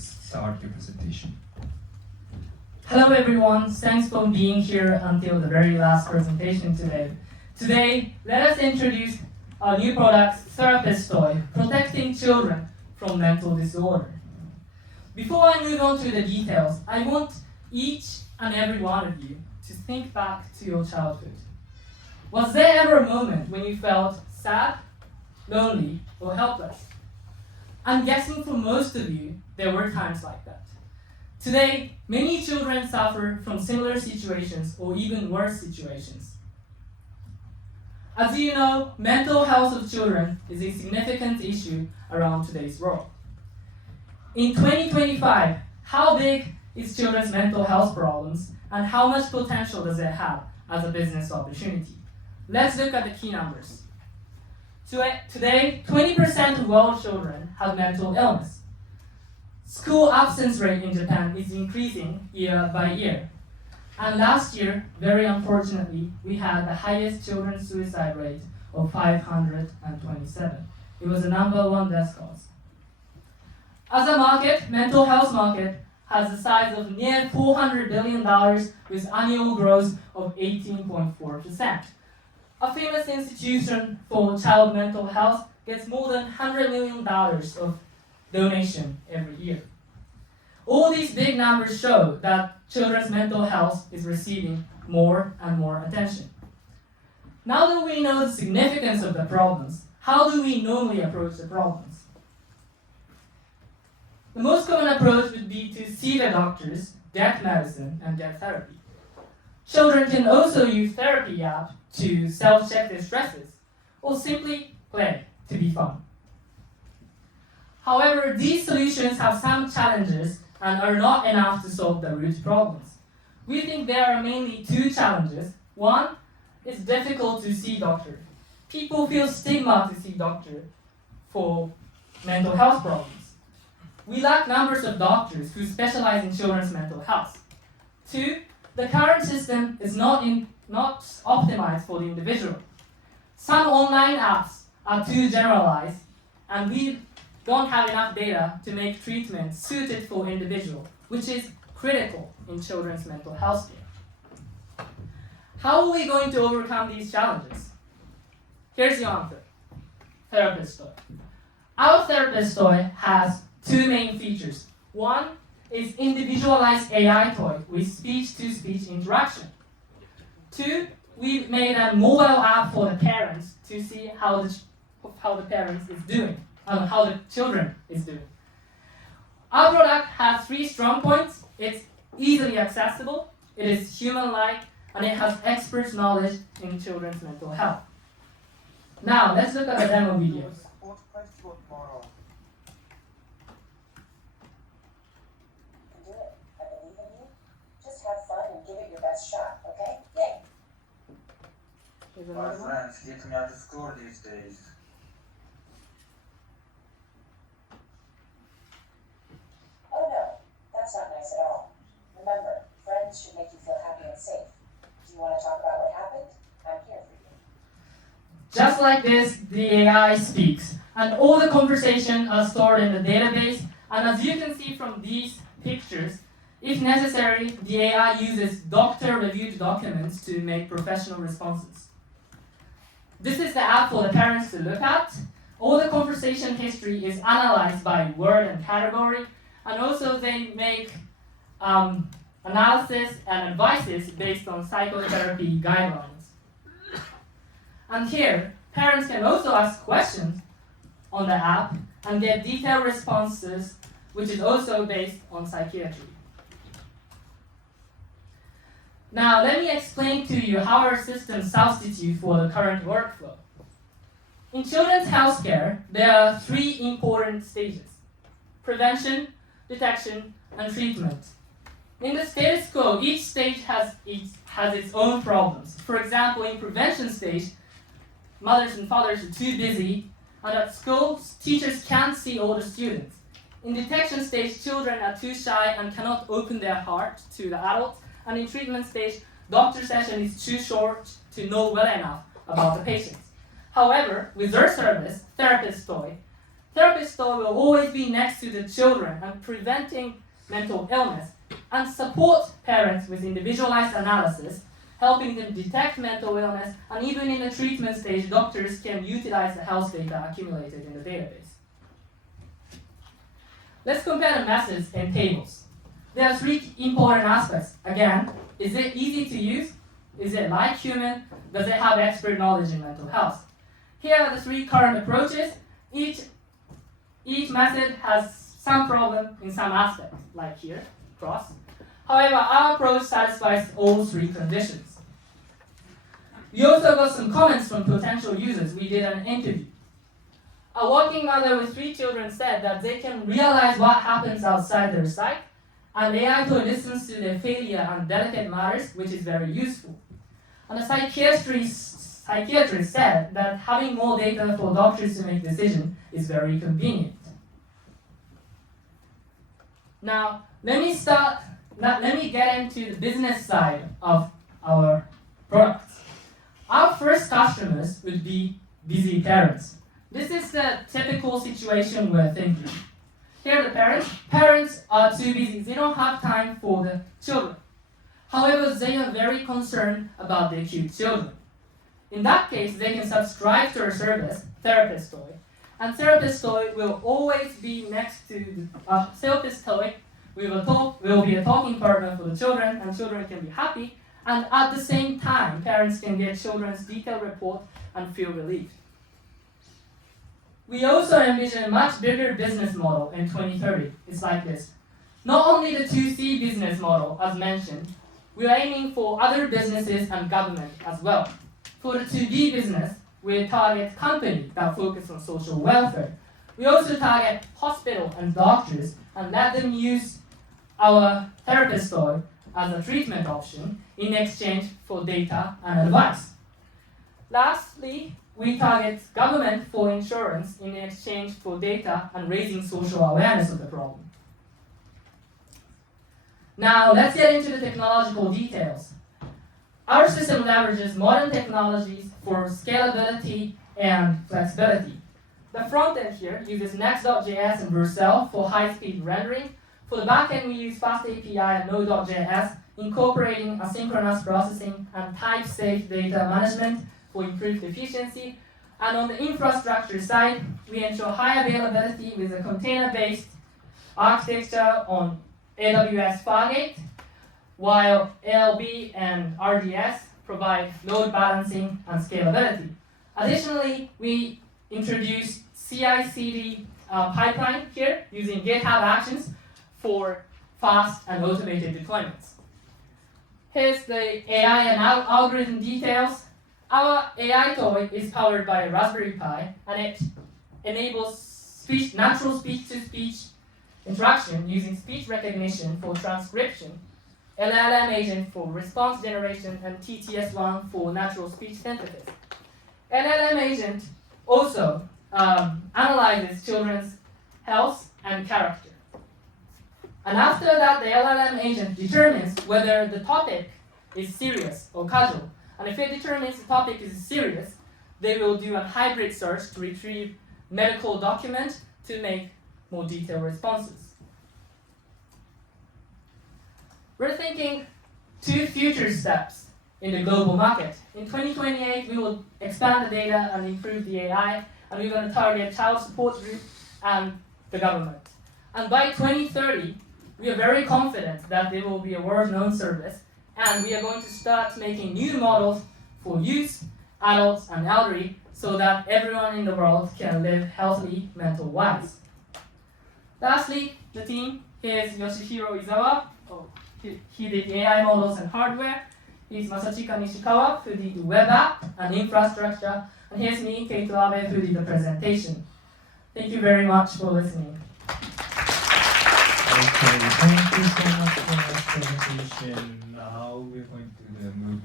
please start your presentation. Hello everyone, thanks for being here until the very last presentation today. Today, let us introduce our new product, Therapist Toy, protecting children from mental disorder. Before I move on to the details, I want each and every one of you to think back to your childhood. Was there ever a moment when you felt sad, lonely, or helpless? I'm guessing for most of you, there were times like that. Today, many children suffer from similar situations or even worse situations. As you know, mental health of children is a significant issue around today's world. In 2025, how big is children's mental health problems and how much potential does it have as a business opportunity? Let's look at the key numbers. Today, 20% of world children have mental illness. School absence rate in Japan is increasing year by year. And last year, very unfortunately, we had the highest children's suicide rate of 527. It was the #1 death cause. As a market, mental health market has the size of near $400 billion with annual growth of 18.4%. A famous institution for child mental health gets more than $100 million of donation every year. All these big numbers show that children's mental health is receiving more and more attention. Now that we know the significance of the problems, how do we normally approach the problems? The most common approach would be to see the doctors, get medicine, and get therapy. Children can also use therapy app to self-check their stresses, or simply play to be fun. However, these solutions have some challenges and are not enough to solve the root problems. We think there are mainly two challenges. One, it's difficult to see doctor. People feel stigma to see doctor for mental health problems. We lack numbers of doctors who specialize in children's mental health. Two, the current system is not optimized for the individual. Some online apps are too generalized, and we don't have enough data to make treatment suited for individual, which is critical in children's mental health care. How are we going to overcome these challenges? Here's the answer. Therapist Toy. Our Therapist Toy has two main features. One is individualized AI toy with speech-to-speech interaction. Two, we've made a mobile app for the parents to see how the parents is doing, how the children is doing. Our product has 3 strong points. It's easily accessible, it is human-like, and it has expert knowledge in children's mental health. Now, let's look at the demo videos. Shot, okay? Yay! My friends get me out of school these days. Oh no, that's not nice at all. Remember, friends should make you feel happy and safe. Do you want to talk about what happened? I'm here for you. Just like this, the AI speaks, and all the conversations are stored in the database, and as you can see from these pictures, if necessary, the AI uses doctor-reviewed documents to make professional responses. This is the app for the parents to look at. All the conversation history is analyzed by word and category, and also they make analysis and advices based on psychotherapy guidelines. And here, parents can also ask questions on the app and get detailed responses, which is also based on psychiatry. Now, let me explain to you how our system substitutes for the current workflow. In children's healthcare, there are 3 important stages: prevention, detection, and treatment. In the status quo, each stage has its own problems. For example, in prevention stage, mothers and fathers are too busy, and at school, teachers can't see all the students. In detection stage, children are too shy and cannot open their heart to the adults. And in treatment stage, doctor session is too short to know well enough about the patients. However, with our service, Therapist Toy, Therapist toy will always be next to the children and preventing mental illness and support parents with individualized analysis, helping them detect mental illness, and even in the treatment stage, doctors can utilize the health data accumulated in the database. Let's compare the methods and tables. There are three important aspects. Again, is it easy to use? Is it like human? Does it have expert knowledge in mental health? Here are the three current approaches. Each method has some problem in some aspects, like here, cross. However, our approach satisfies all three conditions. We also got some comments from potential users. We did an interview. A working mother with 3 children said that they can realize what happens outside their sight, and AI tool listens to their failure and delicate matters, which is very useful. And a psychiatrist said that having more data for doctors to make decisions is very convenient. Now, let me get into the business side of our products. Our first customers would be busy parents. This is the typical situation we're thinking. Here are the parents. Parents are too busy. They don't have time for the children. However, they are very concerned about their cute children. In that case, they can subscribe to our service, Therapist Toy. And Therapist Toy will always be next to the Therapist Toy. Will be a talking partner for the children, and children can be happy. And at the same time, parents can get children's detailed report and feel relieved. We also envision a much bigger business model in 2030. It's like this. Not only the 2C business model, as mentioned, we are aiming for other businesses and government as well. For the 2B business, we target companies that focus on social welfare. We also target hospitals and doctors and let them use our Therapist Toy as a treatment option in exchange for data and advice. Lastly, we target government for insurance in exchange for data and raising social awareness of the problem. Now, let's get into the technological details. Our system leverages modern technologies for scalability and flexibility. The front end here uses Next.js and Vercel for high-speed rendering. For the backend, we use FastAPI and Node.js, incorporating asynchronous processing and type-safe data management for improved efficiency. And on the infrastructure side, we ensure high availability with a container-based architecture on AWS Fargate, while ALB and RDS provide load balancing and scalability. Additionally, we introduced CI/CD pipeline here using GitHub Actions for fast and automated deployments. Here's the AI and algorithm details. Our AI toy is powered by a Raspberry Pi, and it enables natural speech-to-speech interaction using speech recognition for transcription, LLM agent for response generation, and TTS1 for natural speech synthesis. LLM agent also analyzes children's health and character. And after that, the LLM agent determines whether the topic is serious or casual. And if it determines the topic is serious, they will do a hybrid search to retrieve medical documents to make more detailed responses. We're thinking 2 future steps in the global market. In 2028, we will expand the data and improve the AI, and we're going to target child support group and the government. And by 2030, we are very confident that there will be a world-known service, and we are going to start making new models for youth, adults, and elderly so that everyone in the world can live healthily mental-wise. Lastly, the team, here's Yoshihiro Izawa. He did AI models and hardware. Here's Masachika Nishikawa, who did the web app and infrastructure. And here's me, Keito Abe, who did the presentation. Thank you very much for listening. Okay, thank you so much for that presentation. Now we're going to move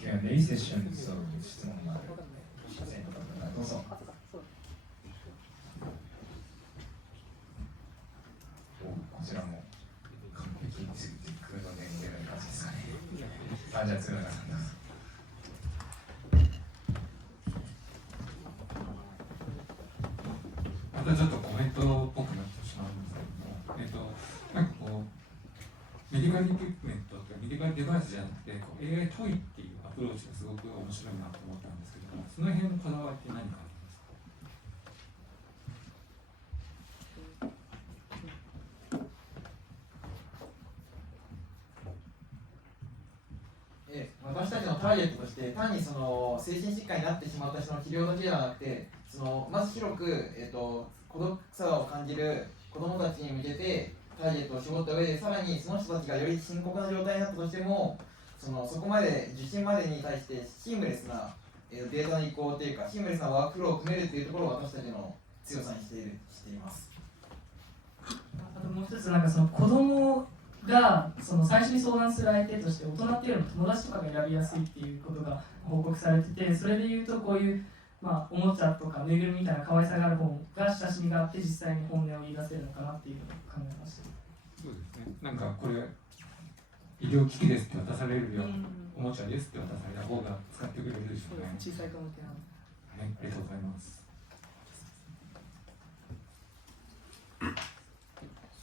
Q&A session. So, 質問がある生徒の方どうぞ。こちらも完璧についていくので見れる感じですかね。じゃあ鶴永さんどうぞ。私メディカルエキュプメントとかメディカルデバイスじゃなくてこう AI トイっていうアプローチがすごく面白いなと思ったんですけども、その辺のこだわりって何かありますか？私たちのターゲットとして単にその精神疾患になってしまった人の治療だけではなくて、そのまず広く、孤独さを感じる子どもたちに向けてターゲットを絞った上で、さらにその人たちがより深刻な状態になったとしても、そこまで受診までに対してシームレスなデータの移行というか、シームレスなワークフローを組めるというところを私たちの強さにしています。あともう一つ、なんかその子供がその最初に相談する相手として大人っていうよりも友達とかが選びやすいっていうことが報告されてて、それでいうとこういう、おもちゃとかぬいぐるみみたいな可愛さがある方が親しみがあって、実際に本音を言い出せるのかなっていうのを考えました。そうですね。なんかこれ医療機器ですって渡されるよ、おもちゃですって渡された方が使ってくれるでしょうね。小さい子向けなので。はい、ありがとうございます。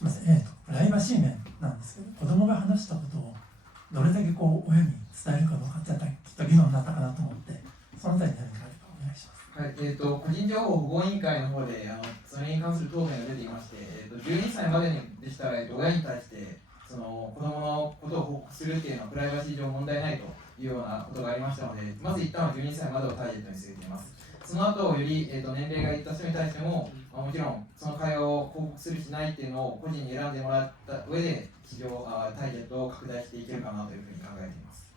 すみません、プライバシー面なんですけど、子供が話したことをどれだけ親に伝えるかどうかってきっと議論になったかなと思って、そのあたりに何かあればお願いします。はい、個人情報保護委員会の方でそれに関する答弁が出ていまして、12歳までにでしたら、親に対してその子供のことを報告するっていうのはプライバシー上問題ないというようなことがありましたので、まず一旦は12歳までをターゲットに据えています。その後より、年齢がいった人に対しても、もちろんその会話を報告するしないっていうのを個人に選んでもらった上でターゲットを拡大していけるかなというふうに考えています。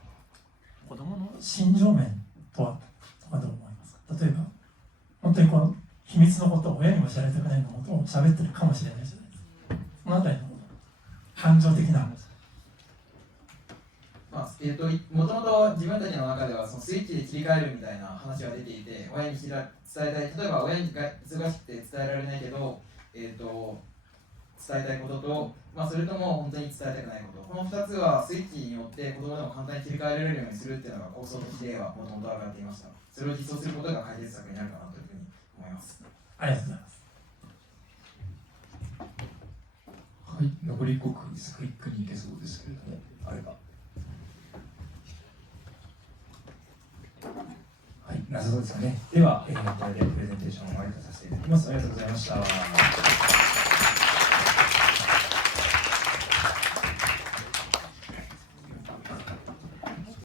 子供の心情面とはどう思いますか？例えば本当に秘密のことを親にも知られたくないのことを喋ってるかもしれないじゃないですか。そのあたりの感情的な話。もともと自分たちの中ではそのスイッチで切り替えるみたいな話が出ていて、親に伝えたい、例えば親が忙しくて伝えられないけど、伝えたいことと、それとも本当に伝えたくないこと、この2つはスイッチによって子供でも簡単に切り替えられるようにするっていうのが構想としてはもともと上がっていました。それを実装することが解決策になるかなというふうに思います。ありがとうございます。はい、残り5分です。クイックにいけそうですけれども、あれば。はい、なさそうですかね。では、これでプレゼンテーションを終わりとさせていただきます。ありがとうございました。